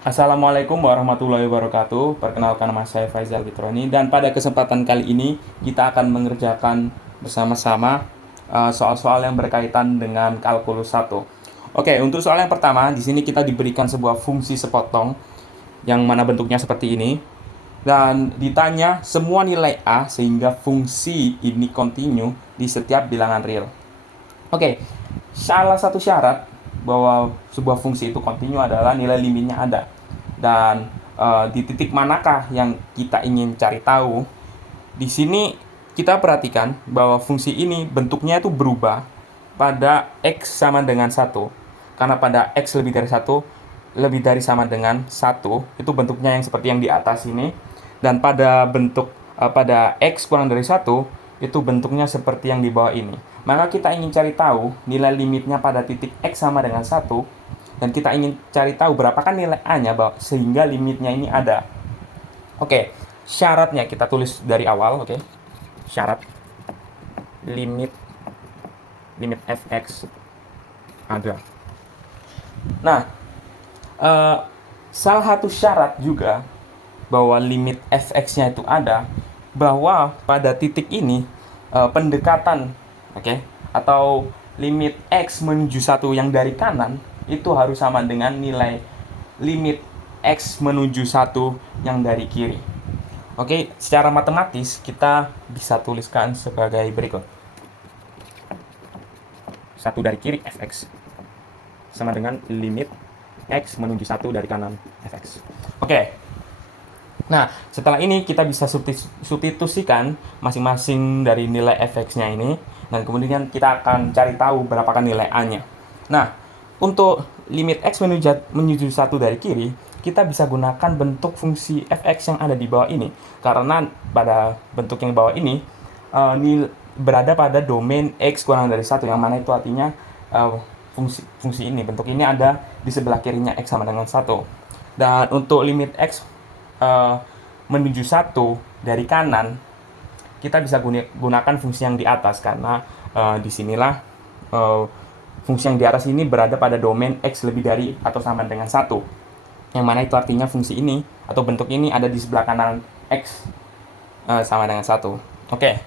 Assalamualaikum warahmatullahi wabarakatuh. Perkenalkan, nama saya Faizal Fitroni, dan pada kesempatan kali ini kita akan mengerjakan bersama-sama soal-soal yang berkaitan dengan kalkulus 1. Oke, untuk soal yang pertama, di sini kita diberikan sebuah fungsi sepotong yang mana bentuknya seperti ini, dan ditanya semua nilai A sehingga fungsi ini kontinu di setiap bilangan real. Oke, salah satu syarat bahwa sebuah fungsi itu kontinu adalah nilai limitnya ada. Dan di titik manakah yang kita ingin cari tahu? Di sini kita perhatikan bahwa fungsi ini bentuknya itu berubah pada X sama dengan satu. Karena pada X lebih dari satu, lebih dari sama dengan satu, itu bentuknya yang seperti yang di atas ini. Dan pada pada X kurang dari satu, itu bentuknya seperti yang di bawah ini. Maka kita ingin cari tahu nilai limitnya pada titik X sama dengan satu, dan kita ingin cari tahu berapakah nilai A-nya sehingga limitnya ini ada. Oke, syaratnya kita tulis dari awal, oke. Syarat limit fx ada. Nah, salah satu syarat juga bahwa limit fx-nya itu ada, bahwa pada titik ini pendekatan, oke, atau limit x menuju satu yang dari kanan itu harus sama dengan nilai limit x menuju satu yang dari kiri. Oke, secara matematis kita bisa tuliskan sebagai berikut. 1 dari kiri fx sama dengan limit x menuju 1 dari kanan fx. Oke. Nah, setelah ini kita bisa substitusikan masing-masing dari nilai fx-nya ini, dan kemudian kita akan cari tahu berapakah nilai a-nya. Nah, untuk limit x menuju 1 dari kiri, kita bisa gunakan bentuk fungsi fx yang ada di bawah ini. Karena pada bentuk yang bawah ini berada pada domain x kurang dari 1, yang mana itu artinya fungsi ini, bentuk ini ada di sebelah kirinya x sama dengan 1. Dan untuk limit x menuju 1 dari kanan, kita bisa gunakan fungsi yang di atas, karena disinilah fungsi yang di atas ini berada pada domain x lebih dari atau sama dengan 1, yang mana itu artinya fungsi ini atau bentuk ini ada di sebelah kanan x sama dengan 1. Oke.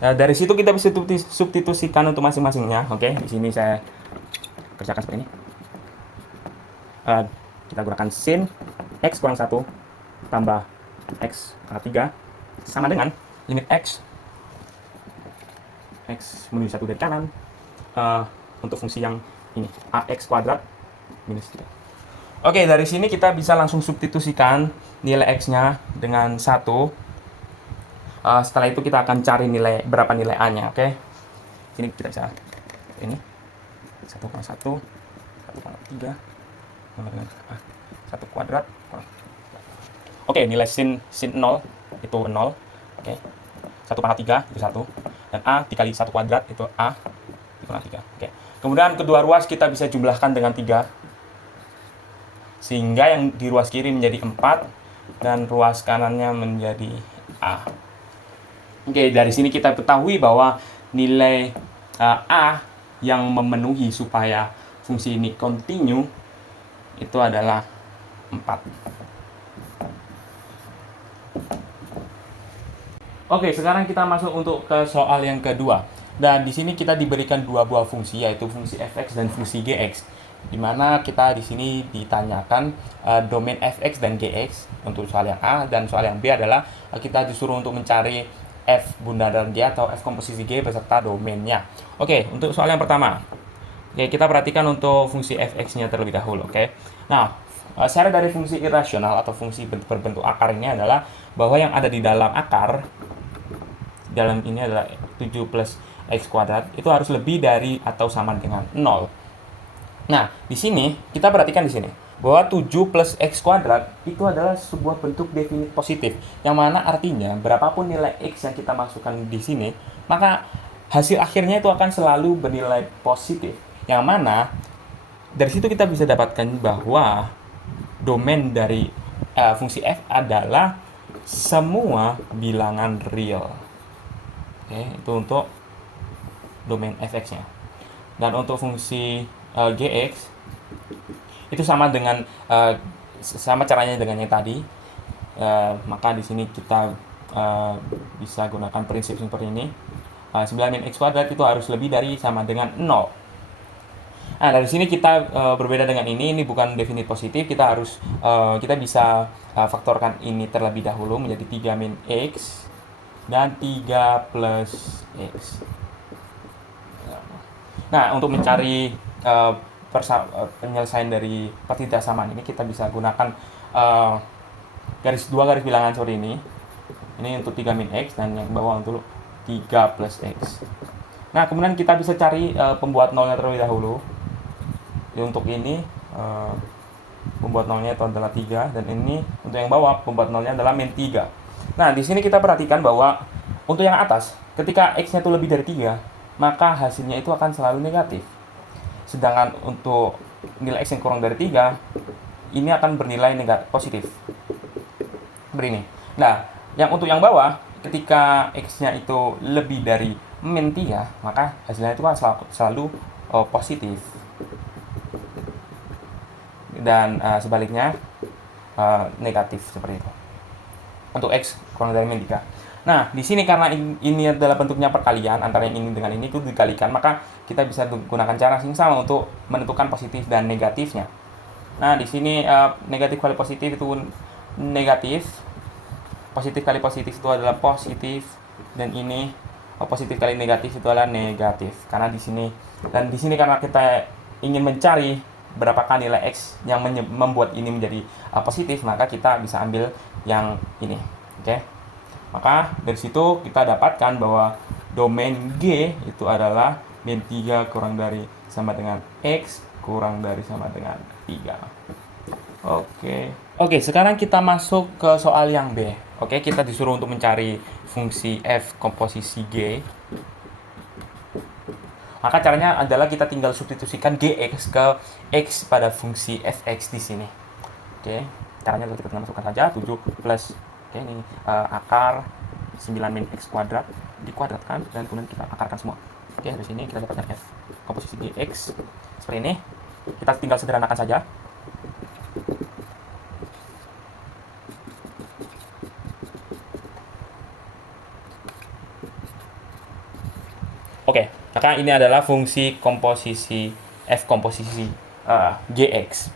Dari situ kita bisa substitusikan untuk masing-masingnya. Oke, di sini saya kerjakan seperti ini. Kita gunakan sin x kurang 1 tambah x pangkat 3 sama dengan limit x menuju 1 dari kanan untuk fungsi yang ini, ax kuadrat minus 3. Oke, dari sini kita bisa langsung substitusikan nilai x-nya dengan 1. Setelah itu kita akan cari berapa nilai a-nya, oke. Sini kita bisa ini 1 kurang 1 3 sama dengan 1 kuadrat. Oke, nilai sin 0 itu 0. Oke. 1 pangkat 3 itu 1. Dan a dikali 1 kuadrat itu a dikurangi 3. Oke. Kemudian kedua ruas kita bisa jumlahkan dengan 3. Sehingga yang di ruas kiri menjadi 4 dan ruas kanannya menjadi a. Oke, dari sini kita ketahui bahwa nilai a yang memenuhi supaya fungsi ini kontinu itu adalah 4. Oke, sekarang kita masuk untuk ke soal yang kedua. Dan di sini kita diberikan dua buah fungsi, yaitu fungsi fx dan fungsi gx. Di mana kita di sini ditanyakan domain fx dan gx untuk soal yang A, dan soal yang B adalah kita disuruh untuk mencari f bundaran G atau f komposisi G beserta domainnya. Oke, untuk soal yang pertama. Oke, kita perhatikan untuk fungsi fx-nya terlebih dahulu, oke. Nah, syarat dari fungsi irasional atau fungsi berbentuk akar ini adalah bahwa yang ada di dalam akar, dalam ini adalah 7 plus x kuadrat, itu harus lebih dari atau sama dengan 0. Nah, di sini kita perhatikan di sini bahwa 7 plus x kuadrat itu adalah sebuah bentuk definit positif, yang mana artinya berapapun nilai x yang kita masukkan di sini, maka hasil akhirnya itu akan selalu bernilai positif. Yang mana dari situ kita bisa dapatkan bahwa domain dari fungsi f adalah semua bilangan real. Oke, itu untuk domain fx-nya. Dan untuk fungsi gx Itu sama dengan sama caranya dengan yang tadi. Maka di sini kita bisa gunakan prinsip seperti ini. 9 min x kuadrat itu harus lebih dari sama dengan 0. Nah, dari sini kita berbeda dengan ini bukan definite positif, kita bisa faktorkan ini terlebih dahulu menjadi 3 min x dan 3 plus x. Nah, untuk mencari penyelesaian dari ketidaksamaan ini, kita bisa gunakan dua garis bilangan seperti ini. Ini untuk 3 min x dan yang bawah untuk 3 plus x. Nah, kemudian kita bisa cari pembuat nolnya terlebih dahulu. Untuk ini pembuat nolnya itu adalah 3, dan ini untuk yang bawah pembuat nolnya adalah min 3. Nah, di sini kita perhatikan bahwa untuk yang atas, ketika x-nya itu lebih dari 3, maka hasilnya itu akan selalu negatif. Sedangkan untuk nilai x yang kurang dari 3, ini akan bernilai positif. Seperti ini. Nah, untuk yang bawah, ketika x-nya itu lebih dari min 3, maka hasilnya itu kan selalu positif. Dan sebaliknya negatif seperti itu untuk x kurang dari min 3. Nah, di sini karena ini adalah bentuknya perkalian antara yang ini dengan ini itu dikalikan, maka kita bisa gunakan cara yang sama untuk menentukan positif dan negatifnya. Nah, di sini negatif kali positif itu negatif, positif kali positif itu adalah positif, dan ini positif kali negatif itu adalah negatif. Karena di sini karena kita ingin mencari berapakah nilai x yang membuat ini menjadi positif, maka kita bisa ambil yang ini. Oke. Maka dari situ kita dapatkan bahwa domain G itu adalah min 3 kurang dari sama dengan x kurang dari sama dengan 3. Oke, sekarang kita masuk ke soal yang B. Oke, kita disuruh untuk mencari fungsi f komposisi G. Maka caranya adalah kita tinggal substitusikan gx ke x pada fungsi fx di sini. Oke, caranya kita masukkan saja 7 plus ini akar 9 min x kuadrat dikuadratkan dan kemudian kita akarkan semua. Oke, dari sini kita dapatkan f komposisi gx seperti ini. Kita tinggal sederhanakan saja. Oke, maka ini adalah fungsi komposisi f komposisi gx.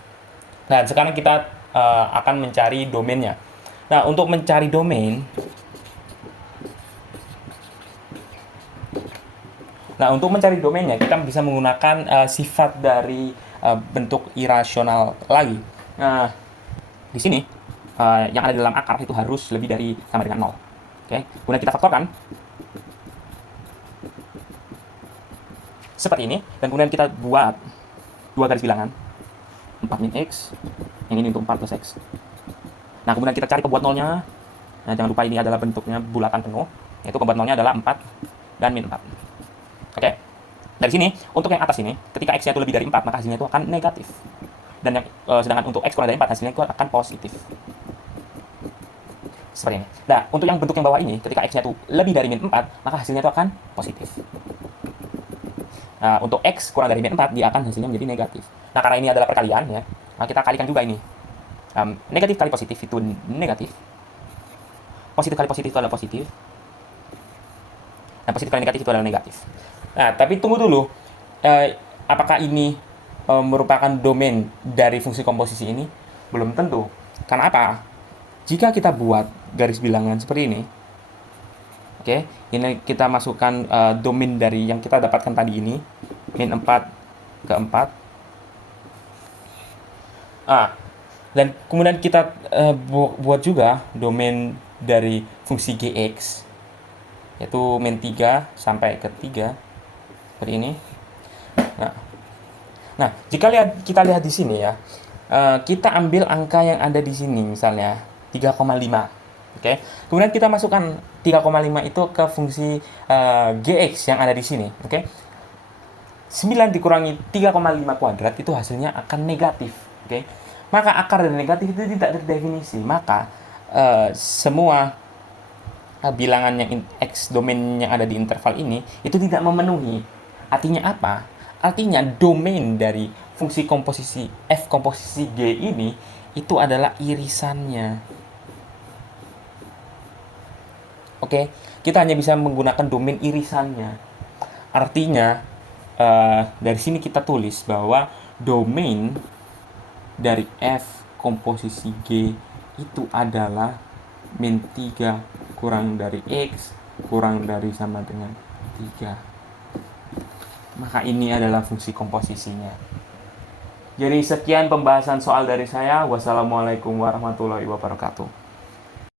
Nah, sekarang kita akan mencari domainnya. Nah, untuk mencari domain, domainnya kita bisa menggunakan sifat dari bentuk irasional lagi. Nah, di sini yang ada dalam akar itu harus lebih dari sama dengan 0. Oke, kemudian kita faktorkan seperti ini, dan kemudian kita buat dua garis bilangan 4 min x, yang ini untuk 4 plus x. Nah, kemudian kita cari pembuat nolnya. Nah, jangan lupa ini adalah bentuknya bulatan penuh, yaitu pembuat nolnya adalah 4 dan min 4. Oke, dari sini untuk yang atas ini, ketika x-nya itu lebih dari 4, maka hasilnya itu akan negatif, dan sedangkan untuk x kurang dari 4, hasilnya itu akan positif seperti ini. Nah, untuk yang bentuk yang bawah ini, ketika x-nya itu lebih dari min 4, maka hasilnya itu akan positif. Nah, untuk x kurang dari min 4, dia akan hasilnya menjadi negatif. Nah, karena ini adalah perkalian, ya, nah kita kalikan juga ini. Negatif kali positif itu negatif. Positif kali positif itu adalah positif. Dan positif kali negatif itu adalah negatif. Nah, tapi tunggu dulu. Apakah ini merupakan domain dari fungsi komposisi ini? Belum tentu. Karena apa? Jika kita buat garis bilangan seperti ini, oke, ini kita masukkan domain dari yang kita dapatkan tadi ini, min 4 ke 4. Dan kemudian kita buat juga domain dari fungsi gx, yaitu min 3 sampai ke 3, seperti ini. Nah, jika kita lihat di sini ya, kita ambil angka yang ada di sini, misalnya 3,5. Oke. Kemudian kita masukkan 3,5 itu ke fungsi gx yang ada di sini. Oke. 9 dikurangi 3,5 kuadrat itu hasilnya akan negatif. Oke. Maka akar dari negatif itu tidak terdefinisi. Maka semua bilangan yang x domain yang ada di interval ini itu tidak memenuhi. Artinya apa? Artinya domain dari fungsi komposisi F komposisi G ini itu adalah irisannya. Oke, kita hanya bisa menggunakan domain irisannya. Artinya, dari sini kita tulis bahwa domain dari F komposisi G itu adalah min 3 kurang dari X kurang dari sama dengan 3. Maka ini adalah fungsi komposisinya. Jadi sekian pembahasan soal dari saya. Wassalamualaikum warahmatullahi wabarakatuh.